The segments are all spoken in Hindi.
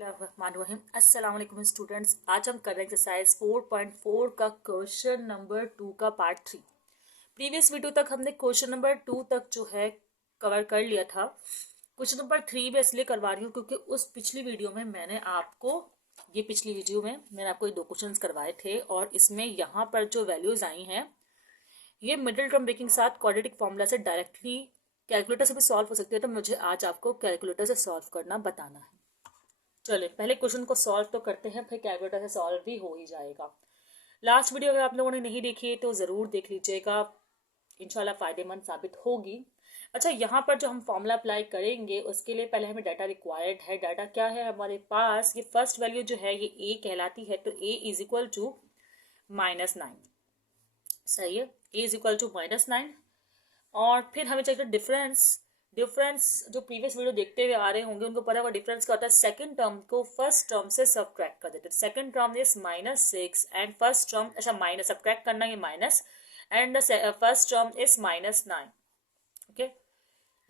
अस्सलाम वालेकुम स्टूडेंट्स। आज हम कर रहे हैं एक्सरसाइज 4.4 का क्वेश्चन नंबर 2 का पार्ट 3। प्रीवियस वीडियो तक हमने क्वेश्चन नंबर 2 तक जो है कवर कर लिया था। क्वेश्चन नंबर 3 में इसलिए करवा रही हूँ क्योंकि उस पिछली वीडियो में मैंने आपको ये दो क्वेश्चंस करवाए थे और इसमें यहाँ पर जो वैल्यूज आई हैं ये मिडिल टर्म ब्रेकिंग के साथ क्वाड्रेटिक फॉर्मूला से डायरेक्टली कैलकुलेटर से भी सॉल्व हो सकती है, तो मुझे आज आपको कैलकुलेटर से सॉल्व करना बताना है। चलिए पहले क्वेश्चन को सॉल्व तो करते हैं, फिर कैलकुलेटर से सॉल्व भी हो ही जाएगा। लास्ट वीडियो अगर आप लोगों ने नहीं देखी है तो ज़रूर देख लीजिएगा, इंशाल्लाह फ़ायदेमंद साबित होगी। अच्छा, यहाँ पर जो हम फॉर्मूला अप्लाई करेंगे उसके लिए पहले हमें डाटा रिक्वायर्ड है। डाटा क्या है हमारे पास? ये फर्स्ट वैल्यू जो है ये ए कहलाती है, तो ए इज इक्वल टू -9। सही है, ए इज इक्वल टू -9। और फिर हमें चाहिए डिफरेंस जो प्रीवियस वीडियो देखते हुए आ रहे होंगे उनको पता होगा डिफरेंस क्या होता है। सेकंड टर्म को फर्स्ट टर्म से सबट्रैक्ट कर देते हैं। Second term is -6 and first term, अच्छा माइनस सबट्रैक्ट करना, ये minus and first term is -9। Okay,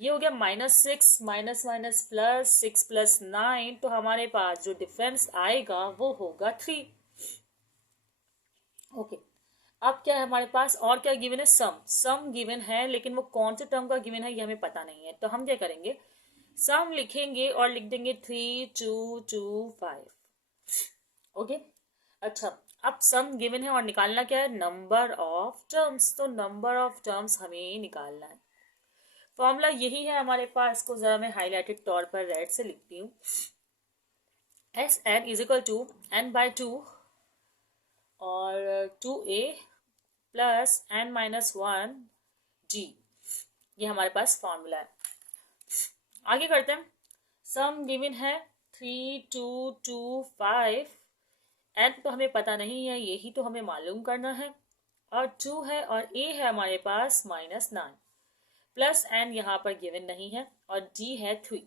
ये हो गया -6 माइनस माइनस प्लस 6 प्लस 9, तो हमारे पास जो डिफरेंस आएगा वो होगा 3। ओके, अब क्या है हमारे पास और क्या गिवन है? सम गिवन है, लेकिन वो कौन से टर्म का गिवन है ये हमें पता नहीं है, तो हम क्या करेंगे, सम लिखेंगे और लिख देंगे 3225। ओके, अच्छा अब सम गिवन है और निकालना क्या है? Number of terms. तो नंबर ऑफ टर्म्स हमें निकालना है। फॉर्मूला यही है हमारे पास, इसको जरा मैं हाईलाइटेड तौर पर रेड से लिखती हूँ। S N is equal to n/2 और 2a प्लस n-1 g, ये हमारे पास फॉर्मूला है। आगे करते हैं। सम गिवन है 3225, n तो हमें पता नहीं है, यही तो हमें मालूम करना है, और 2 है और a है हमारे पास -9 प्लस n यहाँ पर गिवन नहीं है और g है 3।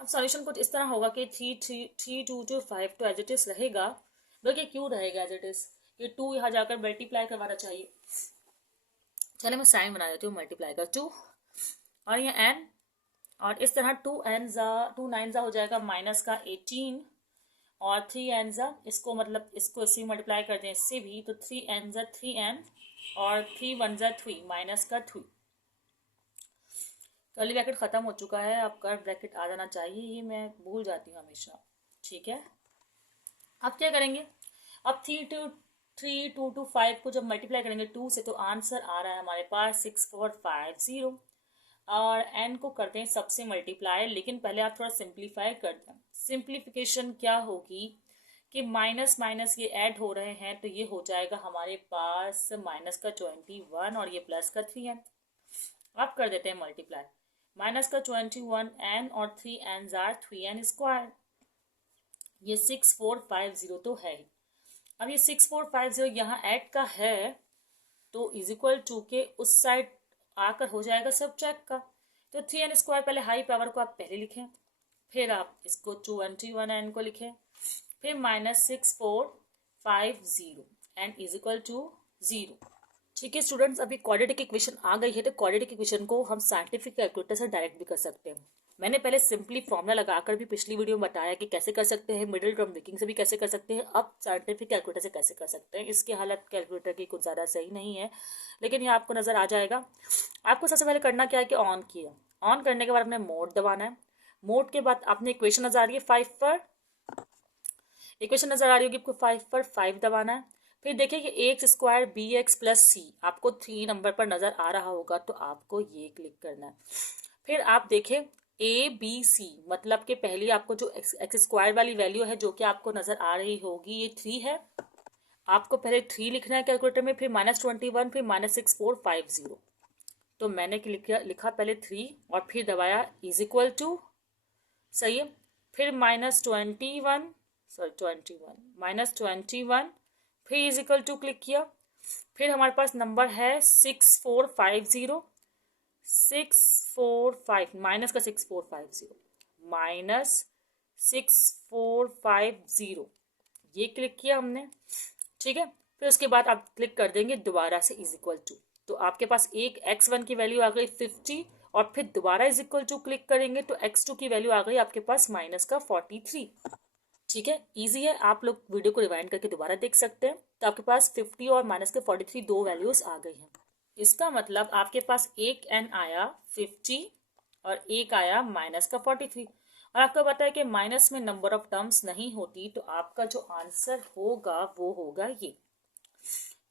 अब सॉल्यूशन कुछ इस तरह होगा कि 3225 तो एज इट इज रहेगा, बल्कि क्यों रहेगा एज इट इज, ये 2 यहाँ जाकर मल्टीप्लाई करवाना चाहिए। चले मैं साइन बना देती हूँ, मल्टीप्लाई कर 2 और ये n, और इस तरह 2 9 हो जाएगा माइनस का 18 और 3 n, इसको मतलब इसको इसी मल्टीप्लाई कर दें इससे भी, तो 3 n और 3 3 माइनस का 3। कर्ली ब्रैकेट खत्म हो चुका है, अब कर्व ब्रैकेट आ जाना चाहिए, ये मैं भूल जाती हूँ हमेशा। ठीक है, अब क्या करेंगे, अब 3225 को जब मल्टीप्लाई करेंगे 2 से तो आंसर आ रहा है हमारे पास 6450, और n को करते हैं सबसे मल्टीप्लाई, लेकिन पहले आप थोड़ा सिंप्लीफाई करते हैं। सिंप्लीफिकेशन क्या होगी कि माइनस माइनस ये ऐड हो रहे हैं, तो ये हो जाएगा हमारे पास माइनस का 21 और ये प्लस का 3n। अब कर देते हैं मल्टीप्लाई, माइनस का 21n और 3n 3n स्क्वायर, ये 6450 तो है ही। अब ये 6450 यहाँ ऐड का है, तो इज इक्वल टू के उस साइड आकर हो जाएगा सब्ट्रैक्ट का, तो 3n स्क्वायर पहले हाई पावर को आप पहले लिखें, फिर आप इसको 21n को लिखें, फिर -6450 एंड इज इक्वल टू 0। ठीक है स्टूडेंट्स, अभी क्वाड्रेटिक इक्वेशन आ गई है, तो क्वाड्रेटिक इक्वेशन को हम साइंटिफिक कैलकुलेटर से डायरेक्ट भी कर सकते हैं। मैंने पहले सिंपली फॉर्मूला लगाकर भी पिछली वीडियो में बताया कि कैसे कर सकते हैं, मिडिल टर्म ब्रेकिंग से भी कैसे कर सकते हैं, अब साइंटिफिक कैलकुलेटर से कैसे कर सकते हैं। इसकी हालत कैलकुलेटर की कुछ ज़्यादा सही नहीं है, लेकिन ये आपको नज़र आ जाएगा। आपको सबसे पहले करना क्या है कि ऑन किया, ऑन करने के बाद आपने मोड दबाना है। मोड के बाद आपने इक्वेशन नज़र आ रही है 5 पर, इक्वेशन नज़र आ रही होगी आपको 5 पर, 5 दबाना है। फिर देखिए कि x square b x plus c आपको 3 नंबर पर नज़र आ रहा होगा, तो आपको ये क्लिक करना है। फिर आप देखें ए बी सी, मतलब कि पहली आपको जो एक्स स्क्वायर वाली वैल्यू है जो कि आपको नज़र आ रही होगी ये 3 है, आपको पहले 3 लिखना है कैलकुलेटर में, फिर -21, फिर -6450। तो मैंने लिखा पहले 3 और फिर दबाया इज इक्वल टू, सही है, फिर -21 फिर इज इक्वल टू क्लिक किया, फिर हमारे पास नंबर है 6450 माइनस का 6450 -6450, ये क्लिक किया हमने। ठीक है, फिर उसके बाद आप क्लिक कर देंगे दोबारा से इज इक्वल टू, तो आपके पास एक x1 की वैल्यू आ गई 50 और फिर दोबारा इज इक्वल टू क्लिक करेंगे तो x2 की वैल्यू आ गई आपके पास माइनस का 43। ठीक है, इजी है, आप लोग वीडियो को रिवाइंड करके दोबारा देख सकते हैं। तो आपके पास 50 और माइनस के 43 दो वैल्यूज आ गई हैं। इसका मतलब आपके पास एक n आया 50 और एक आया माइनस का 43। और आपको पता है कि माइनस में नंबर ऑफ टर्म्स नहीं होती, तो आपका जो आंसर होगा वो होगा ये।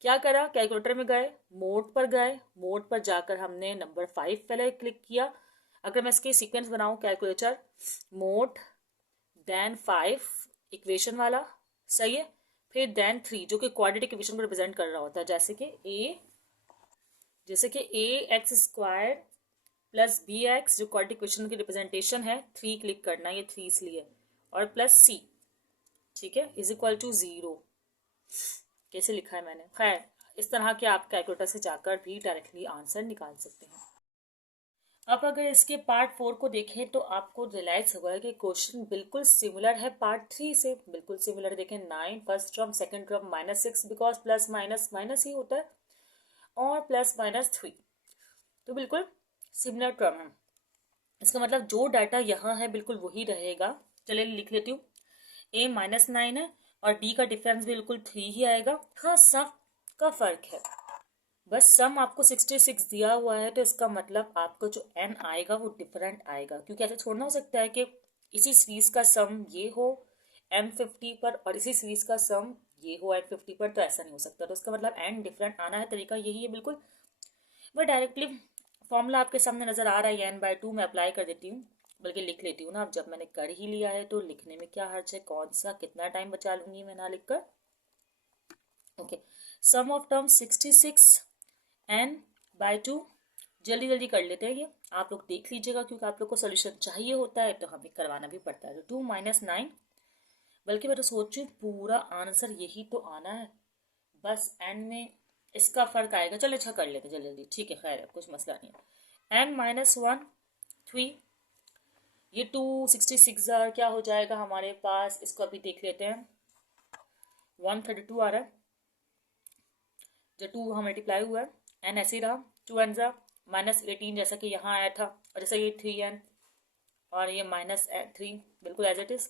क्या करा, कैलकुलेटर में गए, मोड पर गए, मोड पर जाकर हमने नंबर 5 पहले क्लिक किया। अगर मैं इसके सीक्वेंस बनाऊं, कैलकुलेटर मोड देन 5 इक्वेशन वाला, सही है, फिर देन 3 जो कि क्वाड्रेटिक इक्वेशन को रिप्रेजेंट कर रहा होता है, जैसे कि a x square plus b x जो क्वाड्रेटिक इक्वेशन की रिप्रेजेंटेशन है, 3 क्लिक करना, ये 3 इसलिए, और प्लस सी, ठीक है, इज इक्वल टू 0। कैसे लिखा है मैंने, खैर इस तरह के आप कैलकुलेटर से जाकर भी डायरेक्टली आंसर निकाल सकते हैं। अब अगर इसके पार्ट 4 को देखें तो आपको रियलाइज होगा कि क्वेश्चन बिल्कुल सिमिलर है पार्ट 3 से, बिल्कुल सिमिलर। देखें 9 first term, second term -6 because plus minus minus ही होता है, और प्लस माइनस 3, तो बिल्कुल सिमिलर टर्म है। इसका मतलब जो डाटा यहाँ है बिल्कुल वही रहेगा। चलिए लिख लेती हूँ, a -9 है और d का डिफरेंस बिल्कुल 3 ही आएगा। हाँ, सम का फर्क है, बस सम आपको 66 दिया हुआ है, तो इसका मतलब आपको जो n आएगा वो डिफरेंट आएगा, क्योंकि ऐसे थोड़ा ना हो सकता है कि इसी सीरीज का सम ये हो n50 पर और इसी सीरीज का सम ये हो n50 पर, तो ऐसा नहीं हो सकता। तो इसका मतलब n डिफरेंट आना है, तरीका यही है बिल्कुल। मैं डायरेक्टली फॉर्मूला आपके सामने नजर आ रहा है, n/2 में अप्लाई कर देती हूँ, बल्कि लिख लेती हूँ ना। अब जब मैंने कर ही लिया है तो लिखने में क्या हर्ज है, कौन सा कितना टाइम बचा लूंगी मैं ना लिखकर। Okay, some of term 66 n/2, जल्दी जल्दी कर लेते हैं ये, आप लोग देख लीजिएगा, क्योंकि आप लोग को सोल्यूशन चाहिए होता है तो हमें करवाना भी पड़ता है। तो 2 - 9, बल्कि मैं तो सोचूं पूरा आंसर यही तो आना है, बस n में इसका फर्क आएगा। चलो अच्छा कर लेते जल्दी जल्दी, ठीक है, खैर कुछ मसला नहीं है। n - 1 3, ये 266 क्या हो जाएगा हमारे पास, इसको अभी देख लेते हैं। 132 आ रहा है, जो 2 वहाँ मल्टीप्लाई हुआ है, n ऐसे ही रहा, 2 n -18 जैसा कि यहाँ आया था, और जैसा ये 3n और ये -3 बिल्कुल एज इट इज।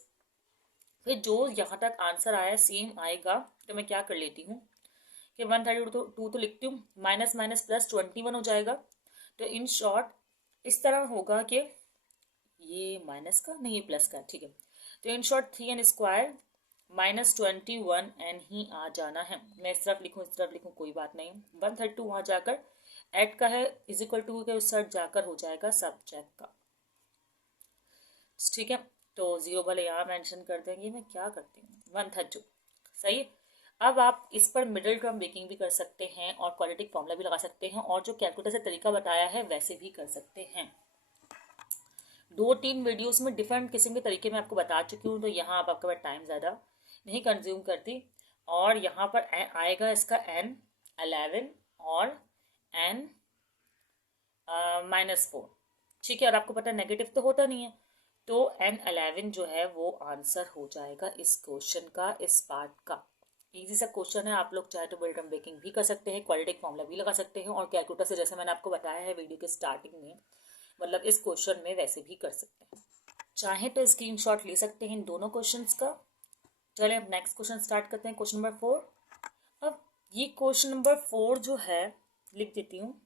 फिर जो यहाँ तक आंसर आया सेम आएगा, तो मैं क्या कर लेती हूँ कि 132 तो लिखती हूँ, माइनस माइनस प्लस 21 हो जाएगा। तो इन शॉर्ट इस तरह होगा कि ये माइनस का नहीं, ये प्लस का, ठीक है। तो इन शॉर्ट 3n² -21n ही आ जाना है। मैं इस तरफ लिखूँ इस तरफ लिखूँ कोई बात नहीं, 132 वहाँ जाकर ऐड का है, इज इक्वल टू के उस साइड जाकर हो जाएगा सब्जेक्ट का, ठीक है। तो 0 भले यहाँ मेंशन कर देंगे, मैं क्या करती हूँ 132, सही है। अब आप इस पर मिडिल टर्म बेकिंग भी कर सकते हैं और क्वाड्रेटिक फॉर्मूला भी लगा सकते हैं, और जो कैलकुलेटर से तरीका बताया है वैसे भी कर सकते हैं। 2-3 वीडियोस में डिफरेंट किस्म के तरीके मैं आपको बता चुकी हूँ, तो यहाँ आप आपका टाइम ज़्यादा नहीं कंज्यूम करती। और यहाँ पर आएगा इसका n11 और n -4, ठीक है। और आपको पता है नेगेटिव तो होता नहीं है, तो n11 जो है वो आंसर हो जाएगा इस क्वेश्चन का, इस पार्ट का। इजी सा क्वेश्चन है, आप लोग चाहे तो बिल्ड बेकिंग भी कर सकते हैं, क्वाड्रेटिक फॉर्मूला भी लगा सकते हैं, और कैलकुलेटर से जैसे मैंने आपको बताया है वीडियो के स्टार्टिंग में, मतलब इस क्वेश्चन में वैसे भी कर सकते हैं। चाहे तो स्क्रीनशॉट ले सकते हैं इन दोनों क्वेश्चंस का। चलिए अब नेक्स्ट क्वेश्चन स्टार्ट करते हैं, क्वेश्चन नंबर 4। अब ये क्वेश्चन नंबर 4 जो है, लिख देती हूँ,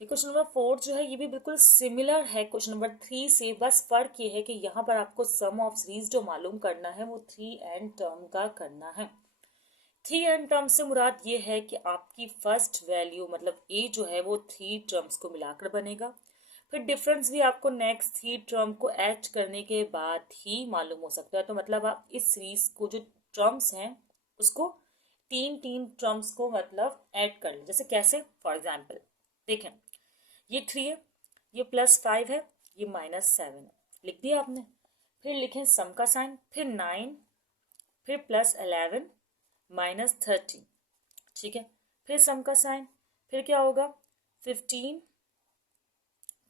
ये क्वेश्चन नंबर 4 जो है ये भी बिल्कुल सिमिलर है क्वेश्चन नंबर 3 से, बस फर्क ये है कि यहाँ पर आपको सम ऑफ सीरीज जो मालूम करना है वो 3n टर्म का करना है। 3n टर्म से मुराद ये है कि आपकी फर्स्ट वैल्यू मतलब a जो है वो 3 टर्म्स को मिलाकर बनेगा, फिर डिफरेंस भी आपको नेक्स्ट 3 टर्म को ऐड करने के बाद ही मालूम हो सकता है। तो मतलब आप इस सीरीज को जो टर्म्स हैं उसको 3 टर्म्स को मतलब ऐड कर लें। जैसे कैसे, फॉर एग्जाम्पल देखें, ये 3 है, ये +5 है, ये -7 है, लिख दिया आपने। फिर लिखें सम का साइन, फिर 9, फिर +11 -13, ठीक है। फिर सम का साइन, फिर क्या होगा 15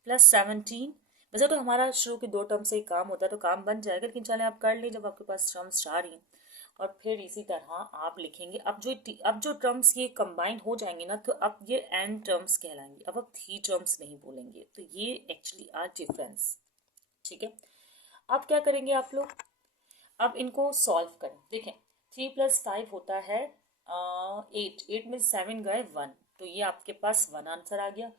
+17। वैसे तो हमारा शुरू के 2 टर्म से ही काम होता है तो काम बन जाएगा, लेकिन चले आप कर लें जब आपके पास टर्म्स आ रही हैं। और फिर इसी तरह आप लिखेंगे। अब जो टर्म्स ये कंबाइन हो जाएंगे ना, तो अब ये एन टर्म्स कहलाएंगे। अब आप थ्री टर्म्स नहीं बोलेंगे, तो ये एक्चुअली आर डिफरेंस। ठीक है, अब क्या करेंगे आप लोग, अब इनको सॉल्व करें। देखें, 3 + 5 होता है 8, 8 में 7 गए 1, तो ये आपके पास 1 आंसर आ गया।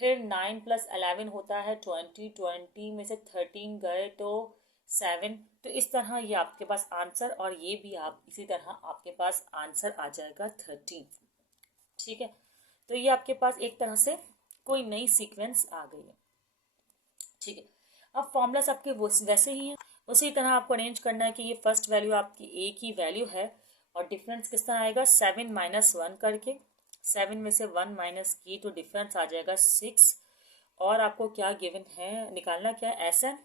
फिर 9 + 11 होता है 20, 20 में से 13 गए तो 7, तो इस तरह ये आपके पास आंसर, और ये भी आप इसी तरह आपके पास आंसर आ जाएगा 13। ठीक है, तो ये आपके पास एक तरह से कोई नई सीक्वेंस आ गई है। ठीक है, अब फॉर्मूलास आपके वैसे ही हैं, उसी तरह आपको अरेंज करना है कि ये फर्स्ट वैल्यू आपकी ए की वैल्यू है, और डिफरेंस किस तरह आएगा, 7 - 1 करके, 7 में से 1 माइनस की तो डिफरेंस आ जाएगा 6। और आपको क्या गिवन है, निकालना क्या है, एस एन,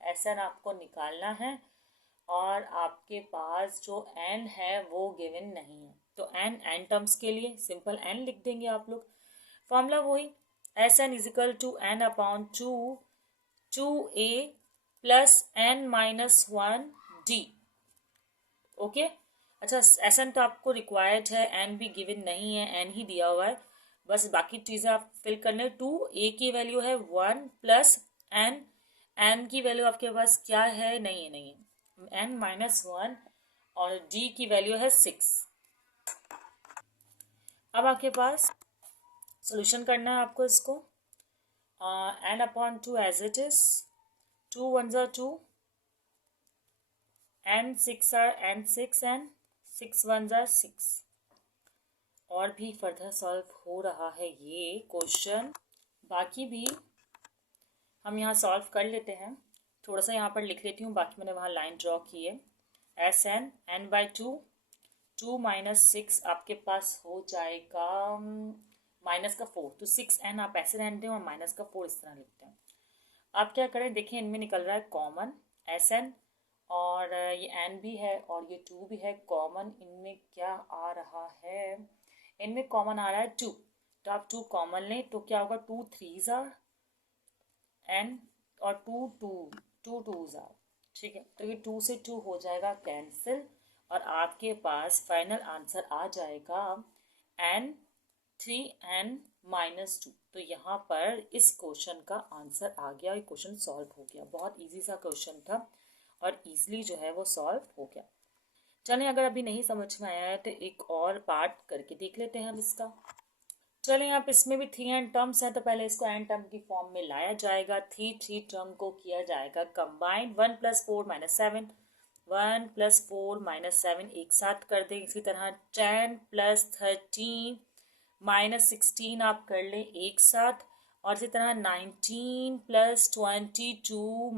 एस एन आपको निकालना है। और आपके पास जो एन है वो गिवन नहीं है, तो एन एन टर्म्स के लिए सिंपल एन लिख देंगे आप लोग। फॉर्मूला वही, S N is equal to N upon 2a plus n-1d। Okay, अच्छा, एस एन तो आपको रिक्वायर्ड है, एन भी गिवन नहीं है, एन ही दिया हुआ है, बस बाकी चीज़ें आप फिल करने। 2a की वैल्यू है 1 प्लस एन, एन की वैल्यू आपके पास क्या है, नहीं है, नहीं है, n-1, और d की वैल्यू है 6। अब आपके पास सोल्यूशन करना है आपको इसको, n/2 as it is, 2 1s are 2, n6 are n6 and 6 1s are 6। और भी फर्दर सॉल्व हो रहा है ये क्वेश्चन, बाकी भी हम यहाँ सॉल्व कर लेते हैं। थोड़ा सा यहाँ पर लिख लेती हूँ, बाकी मैंने वहाँ लाइन ड्रॉ की है। एस एन n/2, 2 - 6 आपके पास हो जाएगा -4, तो 6n आप ऐसे रहते हैं और -4 इस तरह लिखते हैं। आप क्या करें, देखिए इनमें निकल रहा है कॉमन एस एन, और ये एन भी है और ये 2 भी है कॉमन। इनमें क्या आ रहा है, इनमें कॉमन आ रहा है 2, तो आप 2 कॉमन लें तो क्या होगा, 2 3s आर एन, और 2 2s आर। ठीक है, तो ये 2 से 2 हो जाएगा कैंसिल, और आपके पास फाइनल आंसर आ जाएगा n3n-2। तो यहाँ पर इस क्वेश्चन का आंसर आ गया, ये क्वेश्चन सॉल्व हो गया। बहुत इजी सा क्वेश्चन था और इजीली जो है वो सॉल्व हो गया। चलें, अगर अभी नहीं समझ में आया है तो एक और पार्ट करके देख लेते हैं हम इसका। चलें, आप इसमें भी 3n टर्म्स हैं, तो पहले इसको n टर्म की फॉर्म में लाया जाएगा। 3 टर्म को किया जाएगा कंबाइन, 1 + 4 - 7, 1 + 4 - 7 एक साथ कर दें। इसी तरह 10 + 13 -16 आप कर लें एक साथ, और इसी तरह 19 + 22 -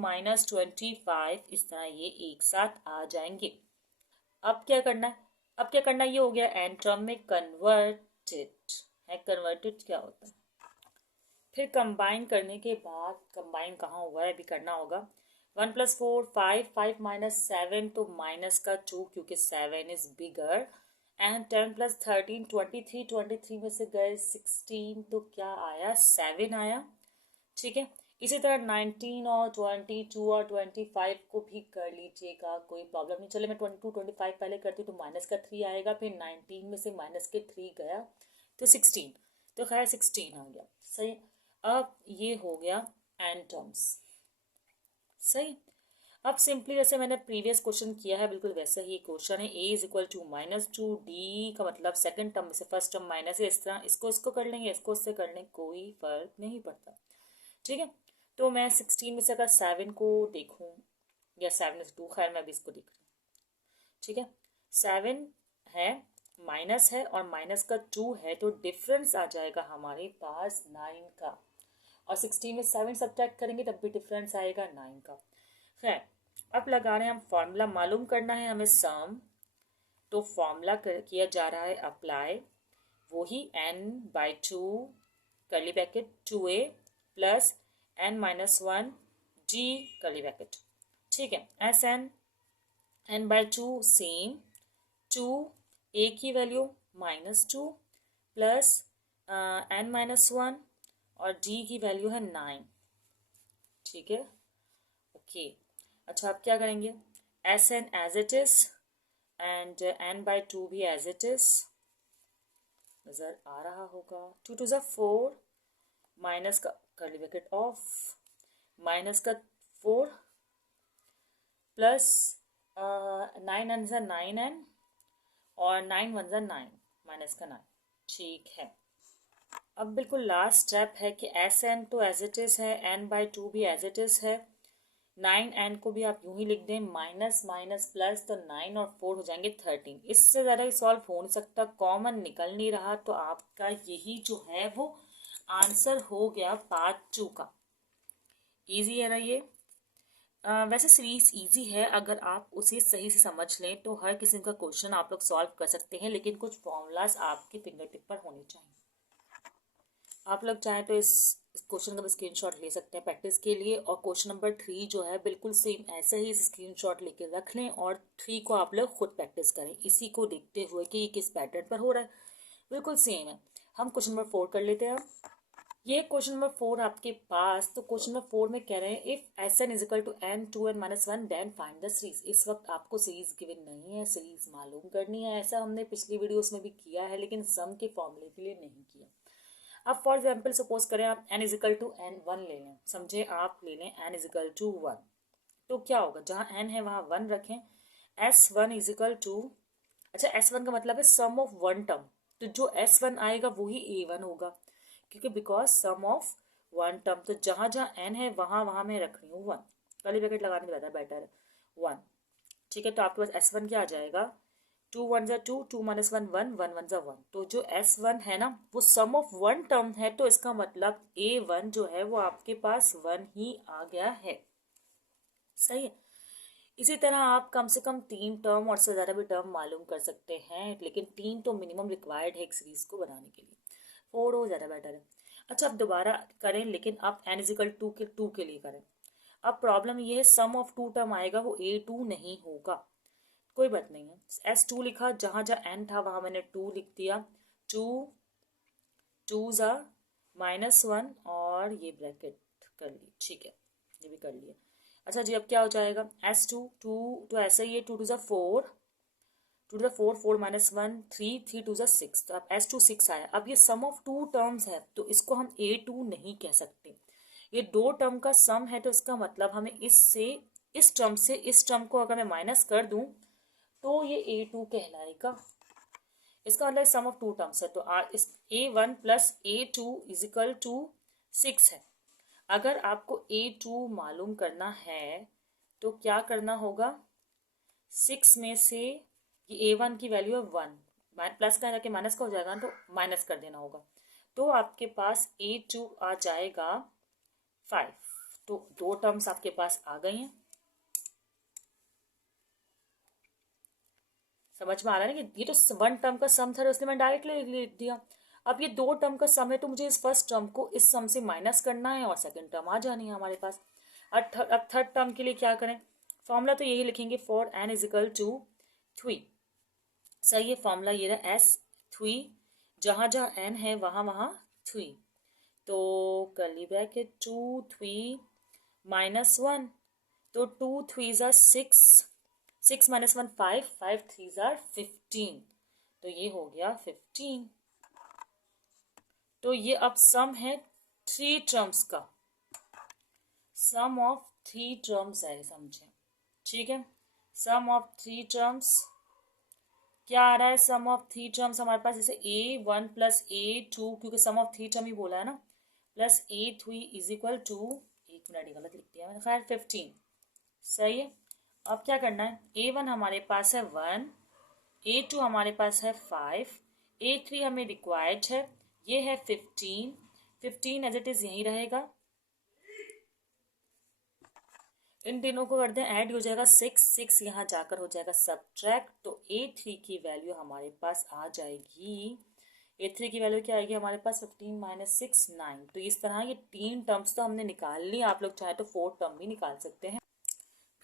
25 इस तरह ये एक साथ आ जाएंगे। अब क्या करना है, अब क्या करना है, ये हो गया एन टर्म में कन्वर्टेड है। कन्वर्टेड क्या होता है, फिर कंबाइन करने के बाद, कंबाइन कहाँ हुआ है अभी करना होगा। 1 + 4 5, 5 - 7 तो -2 क्योंकि 7 इज बिगर, एंड 10 + 13 23, 23 में से गए 16 तो क्या आया, 7 आया। ठीक है, इसी तरह 19 और 22 और 25 को भी कर लीजिएगा, कोई प्रॉब्लम नहीं। चले मैं 22 25 पहले करती हूँ, तो -3 आएगा, फिर 19 में से -3 गया तो 16, तो खैर 16 आ गया। सही, अब ये हो गया एन टर्म्स। सही, अब सिंपली जैसे मैंने प्रीवियस क्वेश्चन किया है बिल्कुल वैसे ही क्वेश्चन है। a = -2, d का मतलब सेकंड टर्म में से फर्स्ट टर्म माइनस है, इस तरह इसको कर लेंगे, इसको इससे कर लेंगे, कोई फर्क नहीं पड़ता। ठीक है, तो मैं 16 में से अगर 7 को देखूं, या 7 में से 2, खैर मैं अभी इसको देख रही हूँ। ठीक है, 7 है, माइनस है, और माइनस का 2 है, तो डिफरेंस आ जाएगा हमारे पास 9 का, और 16 में 7 सब्ट्रैक्ट करेंगे तब भी डिफरेंस आएगा 9 का। खैर, अब लगा रहे हैं हम फॉर्मूला, मालूम करना है हमें सम, तो फॉर्मूला किया जा रहा है अप्लाई, वही n/2 curly bracket 2a plus n-1 g curly bracket. ठीक है, S N n/2 same, 2 a की वैल्यू -2 प्लस n-1 और d की वैल्यू है 9। ठीक है, ओके। अच्छा, अब क्या करेंगे, S N as it is, and n/2 भी एज इट इज नजर आ रहा होगा। 2 2 ज़ा 4 माइनस का कर्ली ब्रैकेट ऑफ माइनस का 4 प्लस 9 1 ज़ा 9n और 9 1 ज़ा 9 माइनस का 9। ठीक है, अब बिल्कुल लास्ट स्टेप है कि Sn तो एज इट इज है, n/2 भी एज इट इज है, 9n को भी आप यूं ही लिख दें, माइनस माइनस प्लस, तो 9 और 4 हो जाएंगे 13। इससे ज़्यादा सॉल्व हो नहीं सकता, कॉमन निकल नहीं रहा, तो आपका यही जो है वो आंसर हो गया पार्ट 2 का। इजी है ना ये? वैसे सीरीज इजी है, अगर आप उसे सही से समझ लें तो हर किस्म का क्वेश्चन आप लोग सॉल्व कर सकते हैं, लेकिन कुछ फॉर्मूलाज आपके फिंगर टिप पर होने चाहिए। आप लोग चाहें तो इस क्वेश्चन का भी स्क्रीनशॉट ले सकते हैं प्रैक्टिस के लिए, और क्वेश्चन नंबर 3 जो है बिल्कुल सेम ऐसे ही स्क्रीनशॉट लेके रख लें, और 3 को आप लोग खुद प्रैक्टिस करें इसी को देखते हुए कि ये किस पैटर्न पर हो रहा है, बिल्कुल सेम है। हम क्वेश्चन नंबर 4 कर लेते हैं। ये क्वेश्चन नंबर 4 आपके पास, तो क्वेश्चन नंबर 4 में कह रहे हैं if Sn is equal to n 2n-1 then find the series. इस वक्त आपको सीरीज गिवन नहीं है, सीरीज मालूम करनी है। ऐसा हमने पिछली वीडियोस में भी किया है, लेकिन सम के फॉर्मूले के लिए नहीं किया। अब फॉर एग्जाम्पल सपोज करें आप n is equal to n1 ले लें, समझे आप ले लें n इज इक्वल टू 1, तो क्या होगा, जहाँ n है वहाँ 1 रखें। S1 इज इक्वल टू, अच्छा S1 का मतलब है सम ऑफ वन टर्म, तो जो S1 आएगा वही A1 होगा, क्योंकि because sum of one term, तो जहाँ जहाँ n है वहाँ वहाँ मैं रख रही हूँ 1, कर्ली ब्रैकेट लगाने के ज़्यादा बेटर है 1। ठीक है, तो आपके पास S1 क्या आ जाएगा, 2 1 ज़ा 2, 2 माइनस 1 1, 1 1 ज़ा 1, तो जो S1 है ना वो सम ऑफ वन टर्म है, तो इसका मतलब A1 जो है वो आपके पास 1 ही आ गया है। सही है। इसी तरह आप कम से कम 3 टर्म और से ज़्यादा भी टर्म मालूम कर सकते हैं, लेकिन 3 तो मिनिमम रिक्वायर्ड है एक सीरीज को बनाने के लिए, 4 हो ज़्यादा बेटर है। अच्छा, अब दोबारा करें, लेकिन आप n इजिकल 2 के लिए करें। अब प्रॉब्लम ये है सम ऑफ 2 टर्म आएगा वो A2 नहीं होगा, कोई बात नहीं है। S2 लिखा, जहाँ जहाँ n था वहाँ मैंने 2 लिख दिया, 2 2 ज़ा -1 और ये ब्रैकेट कर ली। ठीक है, ये भी कर लिया। अच्छा जी, अब क्या हो जाएगा, S2 2 तो ऐसा ही है, 2 2 ज़ा 4, 2 टू ज़ा 4, 4 माइनस 1 3, 3 2 ज़ा 6, तो अब S2 6 आया। अब ये सम ऑफ 2 टर्म्स है, तो इसको हम A2 नहीं कह सकते, ये 2 टर्म का सम है, तो इसका मतलब हमें इससे इस टर्म से इस टर्म को अगर मैं माइनस कर दूं तो ये A2 कहलाएगा। इसका मतलब सम ऑफ 2 टर्म्स है, तो इस A1 plus A2 is equal to 6 है। अगर आपको A2 मालूम करना है तो क्या करना होगा, 6 में से ये A1 की वैल्यू है 1, प्लस का जाके माइनस का हो जाएगा, तो माइनस कर देना होगा, तो आपके पास A2 आ जाएगा 5। तो 2 टर्म्स आपके पास आ गई हैं। समझ में आ रहा है ना कि ये तो 1 टर्म का सम था, उसने मैं डायरेक्टली लिख दिया। अब ये 2 टर्म का सम है, तो मुझे इस फर्स्ट टर्म को इस सम से माइनस करना है और सेकंड टर्म आ जानी है हमारे पास। अब थर्ड टर्म के लिए क्या करें, फॉर्मूला तो यही लिखेंगे, for n is equal to 3। सही है, फॉर्मूला ये रहा S3, जहाँ जहाँ n है वहाँ वहाँ 3, तो कर्ली ब्रैकेट 2 3 -1, तो 2 3 ज़ा 6, 6 माइनस 1 5, 5 3 ज़ा 15, तो ये हो गया 15। तो ये अब सम है 3 टर्म्स का, सम ऑफ 3 टर्म्स है, समझे। ठीक है, सम ऑफ 3 टर्म्स क्या आ रहा है, सम ऑफ 3 टर्म्स हमारे पास जैसे A1 प्लस A2, क्योंकि सम ऑफ 3 टर्म ही बोला है ना, plus A3 is equal to, एक मिनट गलत लिख दिया मैंने, खैर 15। सही है, अब क्या करना है, A1 हमारे पास है 1, A2 हमारे पास है 5, A3 हमें रिक्वायर्ड है, ये है 15, 15 एज इट इज यहीं रहेगा। इन तीनों को कर दें ऐड, हो जाएगा 6, 6 यहाँ जाकर हो जाएगा सब्ट्रैक्ट, तो A3 की वैल्यू हमारे पास आ जाएगी, A3 की वैल्यू क्या आएगी हमारे पास, 15 माइनस 6 9। तो इस तरह ये 3 टर्म्स तो हमने निकाल ली, आप लोग चाहे तो 4 टर्म भी निकाल सकते हैं।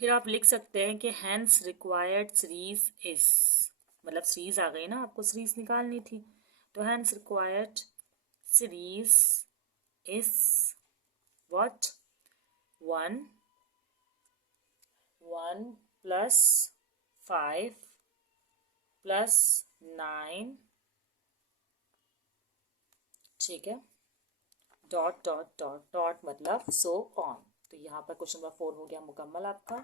फिर आप लिख सकते हैं कि हैंस रिक्वायर्ड सीरीज इज, मतलब सीरीज आ गई ना, आपको सीरीज निकालनी थी, तो hence required series is what, 1 1 plus 5 +9, ठीक है, डॉट डॉट डॉट डॉट मतलब सो ऑन। तो यहाँ पर क्वेश्चन नंबर 4 हो गया मुकम्मल आपका।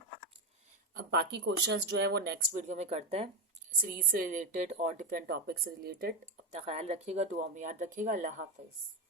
अब बाकी क्वेश्चंस जो है वो नेक्स्ट वीडियो में करते हैं, सीरीज से रिलेटेड और डिफरेंट टॉपिक से रिलेटेड। अपना ख्याल रखिएगा, दुआ में याद रखिएगा। अल्लाह हाफिज़।